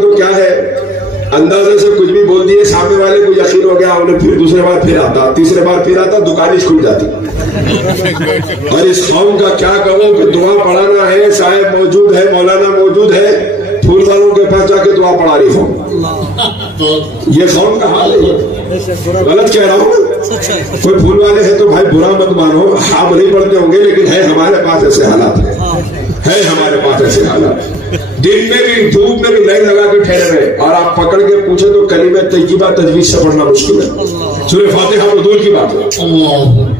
تو کیا ہے اندازے سے کچھ بھی بول دیے, سامنے والے کو یقین ہو گیا, انہیں پھر دوسرے بار پھر آتا, تیسرے بار پھر آتا, دکان ہی کھل جاتی. اور اس قوم کا کیا کہوں کہ دعا پڑھانا ہے, صاحب موجود ہے, مولانا موجود ہے, پھول والوں کے پاس جا کے دعا پڑھا رہی ہوں. یہ قوم کا حال ہے. غلط کہہ رہا ہوں, کوئی پھول والے ہیں تو بھائی برا مت مانو, آپ نہیں پڑھتے ہوں گے, لیکن ہے ہمارے پاس ایسے حالات ہے ہمارے پاس ایسے حالات. دن میں بھی دھوپ میں بھی لائن لگا کے ٹھہرے رہے, اور آپ پکڑ کے پوچھے تو کلمہ طیبہ تجوید سے پڑھنا مشکل ہے. سورہ فاتحہ حضور کی بات ہے.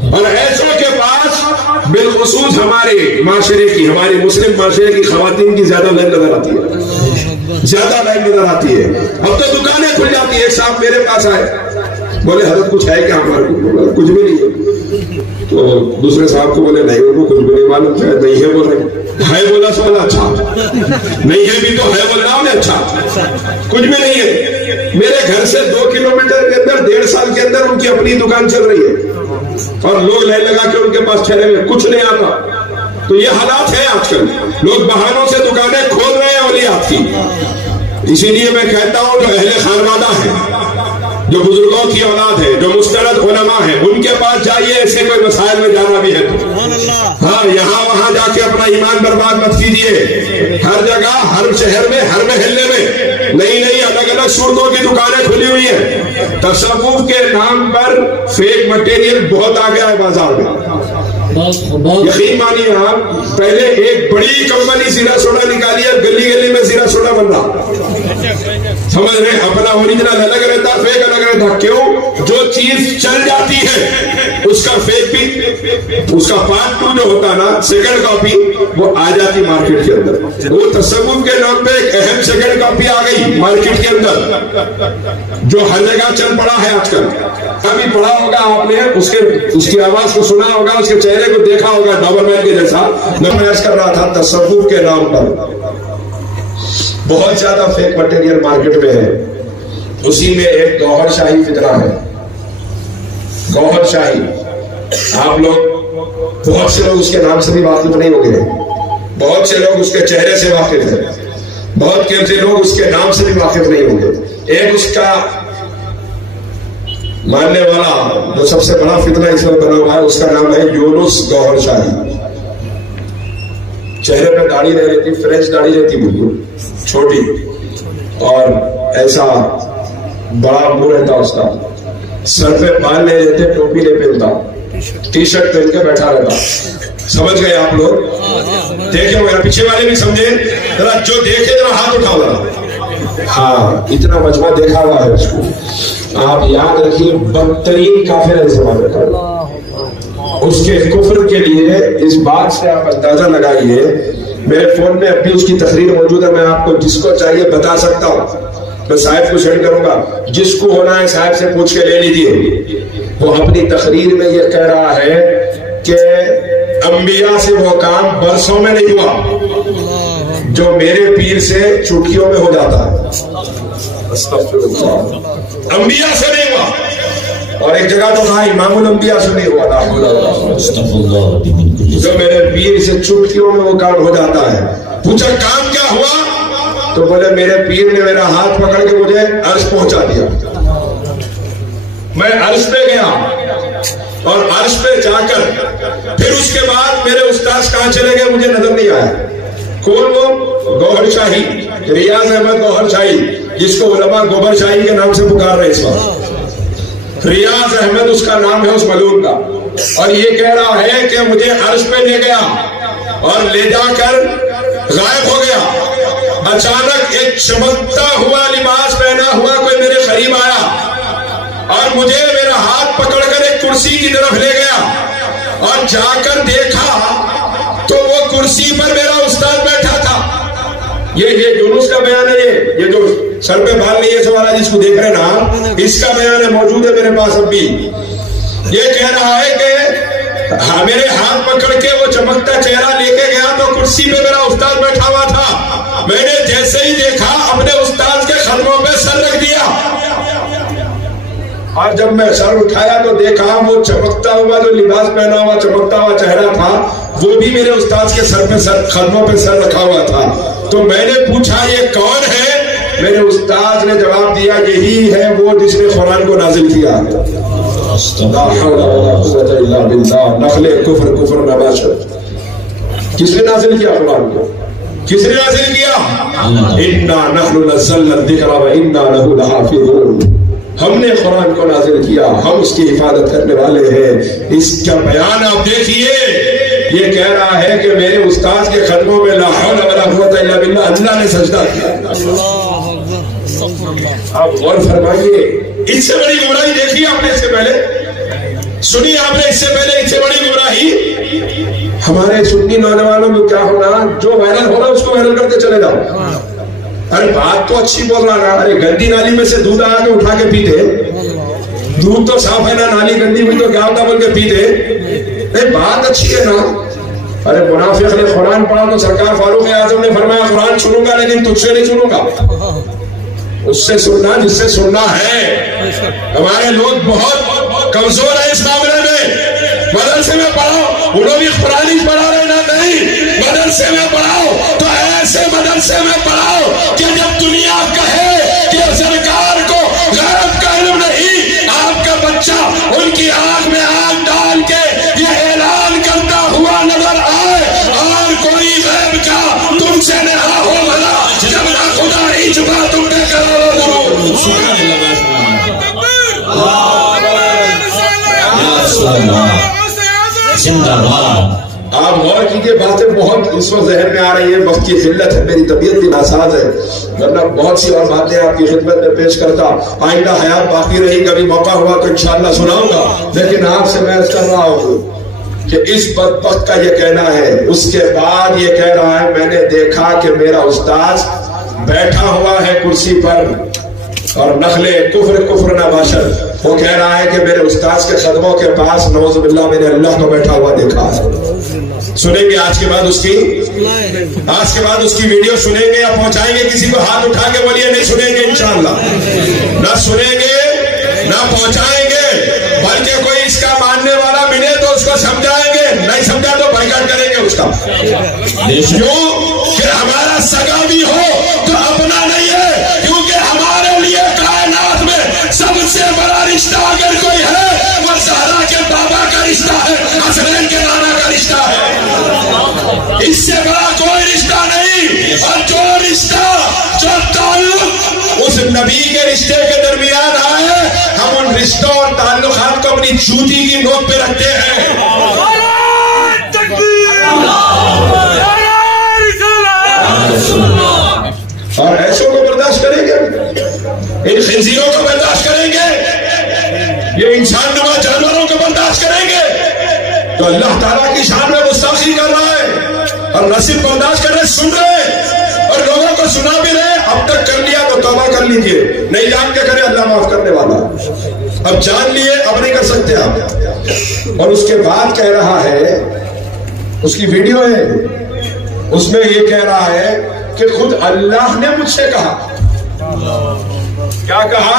اور ایسوں کے پاس بالخصوص ہمارے معاشرے کی, ہمارے مسلم معاشرے کی خواتین کی زیادہ لائن نظر آتی ہے, زیادہ لائن نظر آتی ہے. اب تو دکانیں کھل جاتی ہے. صاحب میرے پاس آئے, بولے حضرت کچھ ہے کیا ہمارے کو؟ کچھ بھی نہیں ہے. تو دوسرے صاحب کو بولے نہیں, ان کو کچھ بھی نہیں معلوم. نہیں ہے بول رہے, ہے بولا سو اچھا, نہیں ہے بھی تو ہے بولنا انہیں اچھا, کچھ بھی نہیں ہے. میرے گھر سے 2 کلومیٹر کے اندر 1.5 سال کے اندر ان کی اپنی دکان چل رہی ہے, اور لوگ لائن لگا کے ان کے پاس ٹھہرے ہوئے, کچھ نہیں آتا. تو یہ حالات ہے آج کل. لوگ بہانوں سے دکانیں کھول رہے ہیں اولیاء کی. اسی لیے میں کہتا ہوں جو اہل خانوادہ ہے, جو بزرگوں کی اولاد ہے, جو مستند علماء ہیں, ان کے پاس جائیے. ایسے کوئی مسائل میں جانا بھی ہے تو ہاں, یہاں وہاں جا کے اپنا ایمان برباد مت کیجیے. ہر جگہ, ہر شہر میں, ہر محلے میں نئی نئی الگ الگ صورتوں کی دکانیں کھلی ہوئی ہیں. تصوف کے نام پر فیک مٹیریل بہت آ گیا ہے بازار میں. یقین مانیے آپ, پہلے ایک بڑی کمپنی زیرا سوڈا نکالی ہے, گلی گلی میں زیرا سوڈا بن رہا. سمجھ رہے, اپنا اوریجنل الگ رہتا, فیک الگ رہتا. کیوں؟ جو چیز چل جاتی ہے اس کا فیک بھی, اس کا پارٹ 2 جو ہوتا نا, سیکنڈ کاپی, وہ آ جاتی مارکیٹ کے اندر. وہ تصوف کے نام پہ ایک اہم سیکنڈ کاپی آ گئی مارکیٹ کے اندر, جو ہر جگہ چل پڑا ہے آج کل. ابھی پڑھا ہوگا آپ نے, اس کی آواز کو سنا ہوگا, اس کے چہرے کو دیکھا ہوگا, ڈوبرمین کے جیسا. میں عرض کر رہا تھا تصوف کے نام پر بہت زیادہ فیک مٹیریل مارکیٹ میں ہے. اسی میں ایک گوہر شاہی فتنہ ہے. گوہر شاہی, آپ لوگ بہت سے لوگ اس کے نام سے بھی واقف نہیں ہو گئے, بہت سے لوگ اس کے چہرے سے واقف ہیں, بہت سے لوگ اس کے نام سے بھی واقف نہیں ہوں گے. ایک اس کا ماننے والا جو سب سے بڑا فتنہ اس میں بنا ہوا ہے, اس کا نام ہے یونس گوہر شاہی. چہرے پہ داڑھی نہیں رہتی, فرینچ داڑھی رہتی بالکل چھوٹی, اور ایسا بڑا منہ رہتا اس کا. سر پہ بال نہیں رہتے, ٹوپی نہیں پہنتا, ٹی شرٹ پہن کے بیٹھا رہتا. سمجھ گئے آپ لوگ؟ دیکھیں میرا پیچھے والے بھی سمجھے ذرا, جو دیکھے ذرا ہاتھ اٹھاؤ ذرا. ہاں, اتنا مجموعہ دیکھا ہوا ہے اس کو. آپ یاد رکھیے, بدترین کافر ہے زمانے کا. اس کے کفر کے لیے اس بات سے آپ اندازہ لگائیے. میرے فون میں اب بھی اس کی تقریر موجود ہے, میں آپ کو جس کو چاہیے بتا سکتا ہوں. میں صاحب کو سینڈ کروں گا, جس کو ہونا ہے صاحب سے پوچھ کے لے لیجیے. وہ اپنی تقریر میں یہ کہہ رہا ہے کہ انبیاء سے وہ کام برسوں میں نہیں ہوا جو میرے پیر سے چٹکیوں میں ہو جاتا ہے. انبیاء سے نہیں ہوا. اور ایک جگہ تو کہا امام الانبیاء سے نہیں ہوا تھا, جو میرے پیر سے چٹکیوں میں وہ کام ہو جاتا ہے. پوچھا کام کیا ہوا, تو بولے میرے پیر نے میرا ہاتھ پکڑ کے مجھے عرش پہنچا دیا. میں عرش پہ گیا, اور عرش پہ جا کر پھر اس کے بعد میرے استاذ کہاں چلے گئے مجھے نظر نہیں آیا. کون وہ؟ گوہر شاہی, ریاض احمد گوہر شاہی, جس کو علماء گوہر شاہی کے نام سے پکار رہے اس وقت. ریاض احمد اس کا نام ہے, اس ملعون کا. اور یہ کہہ رہا ہے کہ مجھے عرش پہ لے گیا, اور لے جا کر غائب ہو گیا. اچانک ایک چمکتا ہوا لباس پہنا ہوا کوئی میرے قریب آیا, اور مجھے میرا ہاتھ پکڑ کر ایک کرسی کی طرف لے گیا, اور جا کر دیکھا تو وہ کرسی پر میرا استاد بیٹھا تھا. یہ یونس کا بیان ہے. یہ جو سر پہ بال نہیں ہے سوارا جس کو دیکھ رہے نا, اس کا بیان ہے, موجود ہے میرے پاس اب بھی. یہ کہہ رہا ہے کہ میرے ہاتھ پکڑ کے وہ چمکتا چہرہ لے کے گیا تو کرسی پہ میرا استاد بیٹھا ہوا تھا. میں نے جیسے ہی دیکھا اپنے استاد کے قدموں پہ سر رکھ دیا, اور جب میں سر اٹھایا تو دیکھا وہ چمکتا ہوا جو لباس پہنا ہوا چمکتا ہوا چہرہ تھا وہ بھی میرے استاد کے سر پہ قدموں پہ سر رکھا ہوا تھا. تو میں نے پوچھا یہ کون ہے, میرے استاد نے جواب دیا یہی ہے وہ جس نے قرآن کو نازل کیا. لا حول ولا قوت الا باللہ. نخل کفر کفر نباشر. کس نے نازل کیا قرآن کو؟ کس نے نازل کیا؟ انا نحن نزلنا الذکر وانا له لحافظون. ہم نے قرآن کو نازل کیا, ہم اس کی حفاظت کرنے والے ہیں. اس کا بیان آپ دیکھیے, یہ کہہ رہا ہے کہ میرے استاد کے قدموں میں لا حول ولا قوت الا باللہ اللہ نے سجدہ کیا. آپ غور فرمائیے, اس سے بڑی گمراہی دیکھی آپ نے اس سے پہلے, سنی آپ نے اس سے پہلے اس سے بڑی گمراہی. ہمارے سنی نوجوانوں میں کیا ہونا, جو وائرل ہو رہا اس کو وائرل کرتے چلے جاؤ. ارے بات تو اچھی بول رہا نا, ارے گندی نالی میں سے دودھ آیا کے اٹھا کے پیتے, دودھ تو صاف ہے نا, نالی گندی ہوئی تو کیا ہوتا بول کے پیتے. بات اچھی ہے نا. ارے منافق نے قرآن پڑھا تو سرکار فاروق اعظم نے فرمایا قرآن سنوں گا لیکن تجھ سے نہیں سنوں گا, اس سے سننا جس سے سننا ہے. ہمارے لوگ بہت کمزور ہیں اس معاملے میں. مدرسے میں پڑھاؤ, انہوں بھی قرآن ہی پڑھا رہے نا, نہیں مدرسے میں پڑھاؤ تو ایسے مدرسے میں پڑھاؤ کہ جب دنیا کہے کہ سرکار کو غیب کا علم نہیں, آپ کا بچہ ان کی آنکھ میں آنکھ ڈال کے یہ اعلان کرتا ہوا نظر آئے اور کوئی غیب کا تم سے نہا ہو بھلا, جب نہ خدا ہی چھپا تم نے کرو آپ غور کیجیے, باتیں بہت اس وقت ذہن میں آ رہی ہیں, وقت کی قلت ہے, میری طبیعت بھی ناساز ہے, ورنہ بہت سی اور باتیں آپ کی خدمت میں پیش کرتا. آئندہ حیات باقی رہی, کبھی موقع ہوا تو انشاءاللہ سناؤں گا. لیکن آپ سے میں عرض کر رہا ہوں کہ اس بدبخت کا یہ کہنا ہے, اس کے بعد یہ کہہ رہا ہے میں نے دیکھا کہ میرا استاذ بیٹھا ہوا ہے کرسی پر اور نخل کفر کفر نہ باشر. وہ کہہ رہا ہے کہ میرے استاذ کے قدموں کے پاس نعوذ باللہ میں نے اللہ کو بیٹھا ہوا دیکھا ہے. سنیں گے آج کے بعد اس کی ویڈیو سنیں گے یا پہنچائیں گے کسی کو؟ ہاتھ اٹھا کے بولیے نہیں سنیں گے انشاءاللہ. نہ سنیں گے نہ پہنچائیں گے, بلکہ کوئی اس کا ماننے والا ملے تو اس کو سمجھائیں گے, نہیں سمجھا تو بائیکاٹ کریں گے اس کا. کیوں کہ ہمارا سگا بھی ہو تو اپنا نہیں ہے, کیونکہ ہمارے لیے کائنات میں سب سے بڑا رشتہ اگر کوئی ہے وہ زہرا کے بابا کا رشتہ ہے, حسنین کے نانا کا رشتہ ہے. اس سے بڑا کوئی رشتہ نہیں. اور جو رشتہ جو تعلق اس نبی کے رشتے کے درمیان آئے, ہم ان رشتوں اور تعلقات کو اپنی جوتی کی نوک پہ رکھتے ہیں. اور ایسوں کو برداشت کریں گے, ان خنزیروں کو برداشت کریں گے, یہ انسان نما جانوروں کو برداشت کریں گے. تو اللہ تعالیٰ کی شان میں گستاخی کر رہا ہے, اور نہ صرف برداشت کر رہے, سن رہے اور لوگوں کو سنا بھی رہے. اب تک کر لیا تو توبہ کر لیجئے, نہیں جان کے کرے اللہ معاف کرنے والا. اب جان لیے اب نہیں کر سکتے آپ. اور اس کے بعد کہہ رہا ہے, اس کی ویڈیو ہے, اس میں یہ کہہ رہا ہے کہ خود اللہ نے مجھ سے کہا. کیا کہا؟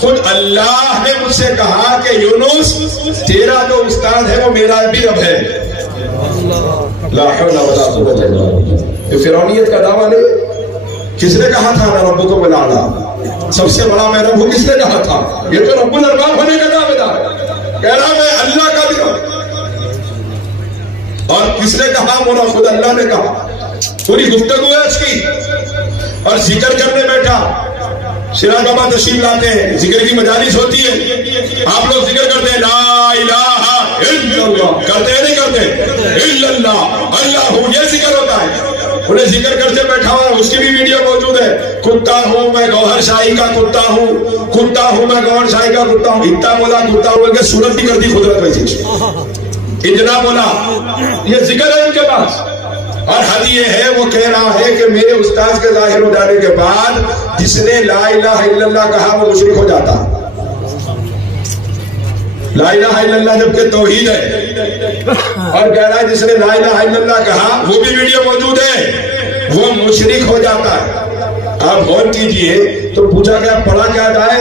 خود اللہ نے مجھ سے کہا کہ یونس تیرا جو استاد ہے وہ میرا بھی رب ہے. لا حول ولا قوت الا باللہ. یہ فرعونیت کا دعویٰ نہیں. کس نے کہا تھا نا ربکم الاعلی, سب سے بڑا میں رب ہوں, کس نے کہا تھا؟ یہ تو رب الارباب ہونے کا دعویٰ ہے, کہہ رہا میں اللہ کا بھی رب. اور کس نے کہا؟ مولا خود اللہ نے کہا. پوری گفتگو ہے اس کی. اور ذکر کرنے بیٹھا, شیراز بابا تشریف لاتے ہیں, ذکر کی مجالس ہوتی ہے, آپ لوگ ذکر کرتے ہیں لا الہ الا اللہ, کرتے ہیں نہیں کرتے؟ الا اللہ, اللہ, یہ ذکر ہوتا ہے. انہیں ذکر کرتے بیٹھا ہوا, اس کی بھی ویڈیو موجود ہے. کتا ہوں میں گوہر شاہی کا کتا ہوں, کتا ہوں میں گوہر شاہی کا کتا ہوں. اتنا بولا کتا ہوں بول کے صورت بھی کرتی قدرت ویسی, اتنا بولا. یہ ذکر ہے ان کے پاس. اور حد یہ ہے, وہ کہہ رہا ہے کہ میرے استاذ کے ظاہر ہو جانے کے بعد جس نے لا الہ الا اللہ کہا وہ مشرک ہو جاتا. لا الہ الا اللہ جبکہ توحید ہے, اور کہہ رہا ہے جس نے لا الہ الا اللہ کہا, وہ بھی ویڈیو موجود ہے, وہ مشرک ہو جاتا ہے. آپ غور کیجئے. تو پوچھا گیا پڑھا کیا جائے؟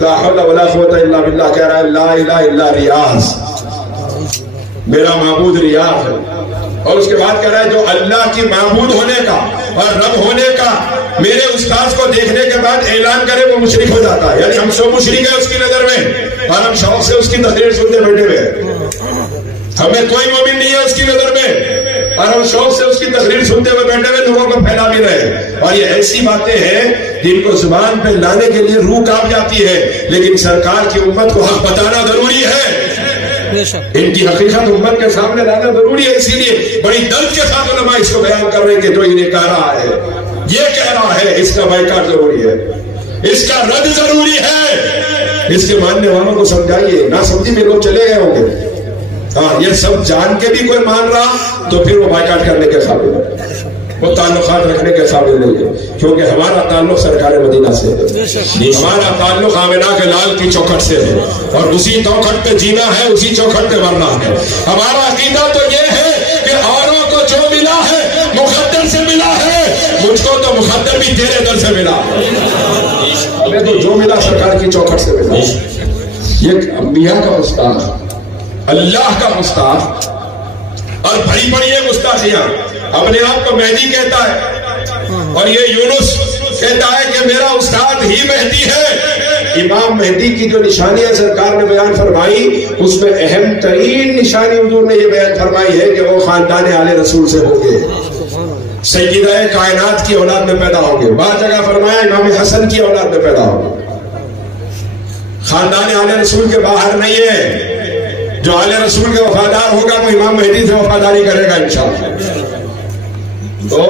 لا حول ولا قوت الا باللہ. کہہ رہا ہے لا الہ الا ریاض, میرا معبود ریاض ہے. اور اس کے بعد کہہ رہا ہے جو اللہ کی معبود ہونے کا اور رب ہونے کا میرے استاذ کو دیکھنے کے بعد اعلان کرے وہ مشرک ہو جاتا ہے. یعنی ہم سو مشرک ہیں اس کی نظر میں اور ہم شوق سے اس کی تقریر سنتے بیٹھے ہوئے. ہمیں کوئی مومن نہیں ہے اس کی نظر میں اور ہم شوق سے اس کی تقریر سنتے ہوئے بیٹھے ہوئے لوگوں کو پھیلا بھی رہے. اور یہ ایسی باتیں ہیں جن کو زبان پہ لانے کے لیے روح کانپ جاتی ہے, لیکن سرکار کی امت کو حق بتانا ضروری ہے. ان کی حقیقت امت کے سامنے لانا ضروری ہے. اسی لیے بڑی درد کے ساتھ علماء اس کو بیان کر رہے ہیں کہ جو انہیں کہہ رہا ہے, یہ کہہ رہا ہے, اس کا بائیکاٹ ضروری ہے, اس کا رد ضروری ہے. اس کے ماننے والوں کو سمجھائیے. نہ سمجھی میں لوگ چلے گئے ہوں گے. ہاں, یہ سب جان کے بھی کوئی مان رہا تو پھر وہ بائیکاٹ کرنے کے قابل ہے, وہ تعلقات رکھنے کے قابل نہیں ہے. کیونکہ ہمارا تعلق سرکار مدینہ سے ہے, ہمارا تعلق آمنہ کے لال کی چوکھٹ سے ہے اور اسی چوکھٹ پہ جینا ہے, اسی چوکھٹ پہ مرنا ہے. ہمارا عقیدہ تو یہ ہے کہ اوروں کو جو ملا ہے مقدر سے ملا ہے, مجھ کو تو مقدر بھی تیرے در سے ملا. ہمیں تو جو ملا سرکار کی چوکھٹ سے ملا. یہ انبیاء کا استاد, اللہ کا استاد, اور بڑی بڑی ہے گستاخیاں. اپنے آپ کو مہدی کہتا ہے اور یہ یونس کہتا ہے کہ میرا استاد ہی مہدی ہے. امام مہدی کی جو نشانیاں سرکار نے بیان فرمائی, اس میں اہم ترین نشانی حضور نے یہ بیان فرمائی ہے کہ وہ خاندان آل رسول سے ہوں گے, سیدہ کائنات کی اولاد میں پیدا ہوں گے. بعض جگہ فرمایا امام حسن کی اولاد میں پیدا ہوں گے. خاندان آل رسول کے باہر نہیں ہے. جو آل رسول کے وفادار ہوگا وہ امام مہدی سے وفاداری کرے گا انشاءاللہ. تو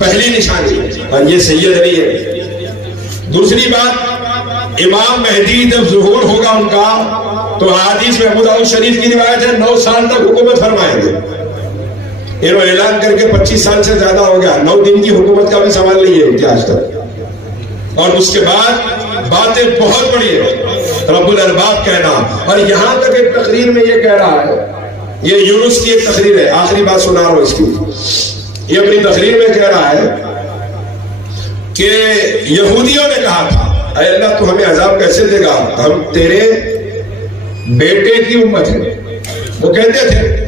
پہلی نشانی, اور یہ سید نہیں ہے. دوسری بات, امام مہدی جب ظہور ہوگا ان کا تو حدیث میں ابو داؤد شریف کی روایت ہے 9 سال تک حکومت فرمائیں گے. انہوں نے اعلان کر کے 25 سال سے زیادہ ہو گیا, 9 دن کی حکومت کا بھی سوال نہیں ہے ان کے آج تک. اور اس کے بعد باتیں بہت بڑی ہے, رب الارباب کہنا. اور یہاں تک ایک تقریر میں یہ کہہ رہا ہے, یہ یونس کی ایک تقریر ہے, آخری بات سنا رہا ہوں اس کی. یہ اپنی تقریر میں کہہ رہا ہے کہ یہودیوں نے کہا تھا اے اللہ تو ہمیں عذاب کیسے دے گا, ہم تیرے بیٹے کی امت ہیں. وہ کہتے تھے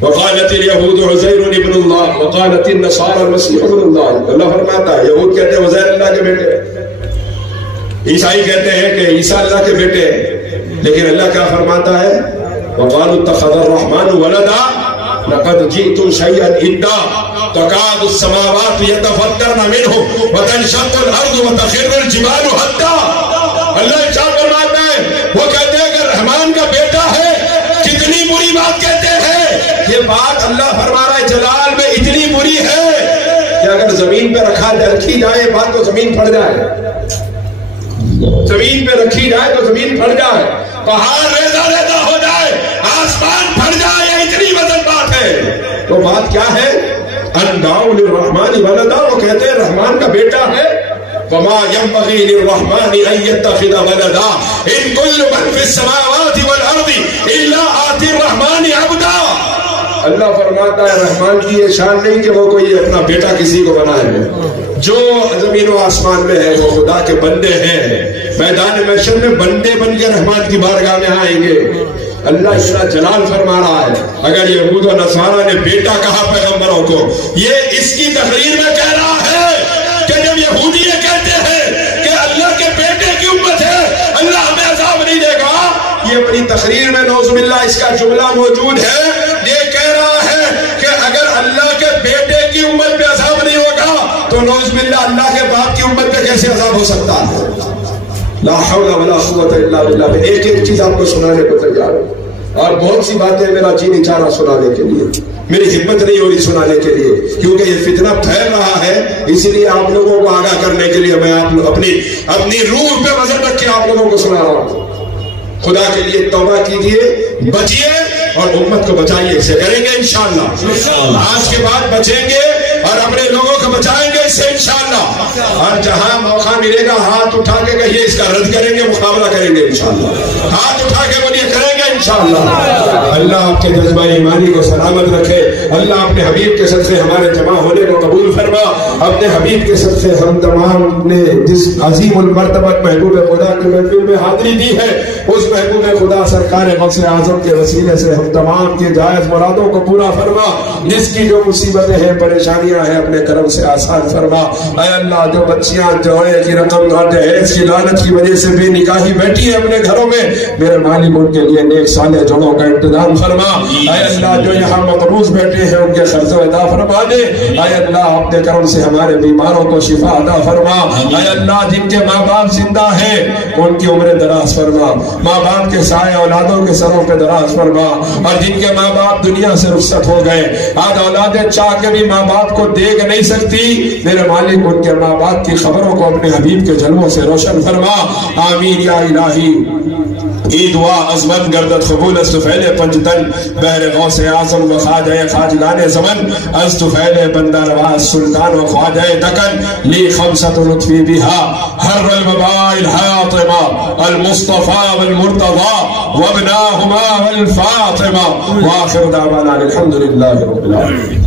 وقالت اليهود عزير ابن الله وقالت النصارى المسيح ابن الله. اللہ فرماتا ہے یہود کہتے ہیں عزیر اللہ کے بیٹے, عیسائی کہتے ہیں کہ عیسیٰ اللہ کے بیٹے, لیکن اللہ کیا فرماتا ہے وقالوا اتخذ الرحمن ولدا لقد جئتم شيئا إدا تكاد السماوات يتفطرن منه وتنشق الأرض وتخر الجبال هدا. اللہ ارشاد فرماتا ہے وہ کہتے ہیں کہ رحمان کا بیٹا ہے, کتنی بری بات کہتے ہیں. یہ بات اللہ فرما رہا ہے جلال میں اتنی بری ہے کہ اگر زمین پہ رکھی جائے بات تو زمین پھٹ جائے, زمین پہ رکھی جائے تو زمین پھٹ جائے, پہاڑ ریزہ ریزہ ہو جائے, آسمان پھٹ جائے, اتنی وزن بات ہے. تو بات کیا ہے ان دعوا للرحمن ولدا, وہ کہتے ہیں رحمان کا بیٹا ہے. وما ينبغي للرحمن ان يتخذ ولدا ان كل من في السماوات والارض الا آتي الرحمن عبدا. اللہ فرماتا ہے رحمان کی یہ شان نہیں کہ وہ کوئی اپنا بیٹا کسی کو بنائے. جو زمین و آسمان میں ہے وہ خدا کے بندے ہیں. میدان محشر میں بندے بن کے رحمان کی بارگاہ میں آئیں گے. اللہ اس طرح جلال فرما رہا ہے. اگر یہود و نصارہ نے بیٹا کہا پیغمبروں کو, یہ اس کی تقریر میں کہہ رہا ہے کہ جب یہودی یہ کہتے ہیں کہ اللہ کے بیٹے کی امت ہے اللہ ہمیں عذاب نہیں دے گا, یہ اپنی تقریر میں نعوذ باللہ اس کا جملہ موجود ہے. یہ کہہ رہا ہے کہ اگر اللہ کے بیٹے کی امت پہ عذاب نہیں ہوگا تو نعوذ باللہ اللہ کے باپ کی امت پہ کیسے عذاب ہو سکتا ہے. لا حول ولا قوت الا باللہ. ایک ایک چیز آپ کو سنانے کو تیار ہوں, اور بہت سی باتیں میرا جی نہیں چاہ رہا سنانے کے لیے, میری ہمت نہیں ہو رہی سنانے کے لیے, کیونکہ یہ فتنہ پھیل رہا ہے. اسی لیے آپ لوگوں کو آگاہ کرنے کے لیے میں اپنی روح پہ وزن رکھ کے آپ لوگوں کو سنا رہا ہوں. خدا کے لیے توبہ کیجیے, بچیے اور امت کو بچائیے. اسے کریں گے انشاءاللہ, آج کے بعد بچیں گے اور اپنے لوگوں کو بچائیں گے اس سے انشاءاللہ. اور جہاں موقع ملے گا ہاتھ اٹھا کے کہیے اس کا رد کریں گے, مقابلہ کریں گے انشاءاللہ. ہاتھ اٹھا کے بولیے کریں گے انشاءاللہ. اللہ آپ کے جذبہ ایمانی کو سلامت رکھے. اللہ اپنے حبیب کے صدقے ہمارے جمع ہونے کو قبول فرما. اپنے حبیب کے صدقے ہم تمام نے جس عظیم المرتبت محبوب خدا کی محفل میں حاضری دی ہے, اس محبوب خدا سرکار غوث اعظم کے وسیلے سے ہم تمام کے جائز مرادوں کو پورا فرما. جس کی جو مصیبتیں ہیں پریشانیاں ہے اپنے کرم سے آسان فرما۔ اے اللہ جو بچیاں جوڑے کی رقم اور دہیج کی لعنت کی وجہ سے بے نکاحی بیٹھی ہے اپنے گھروں میں، میرے مالک ان کے لیے نیک صالح جوڑوں کا انتظام فرما۔ اے اللہ جو یہاں مقروض بیٹھے ہیں ان کے قرض ادا فرما دے۔ اے اللہ اپنے کرم سے ہمارے بیماروں کو شفا عطا فرما۔ اے اللہ جن کے ماں باپ زندہ ہیں ان کی عمر دراز فرما، ماں باپ کے سائے اولادوں کے سروں پہ دراز فرما، اور جن کے ماں باپ دنیا سے رخصت ہو گئے، آج اولادیں چاہ کے بھی ماں باپ کو دیکھ نہیں سکتی، میرے مالک ان کے ماں باپ کی خبروں کو اپنے حبیب کے جلووں سے روشن فرما۔ آمین یا الہی۔ ای دعا عظمت گردت قبول از طفیل پنجتن بحر غوث اعظم و خواجہ خواجگان زمن از طفیل بندہ رواز سلطان و خواجہ دکن لی خمسۃ لطفی بہا حر الوباء الحاطمہ المصطفى والمرتضى وابناہما والفاطمہ وآخر دعوانا الحمدللہ رب العالمین۔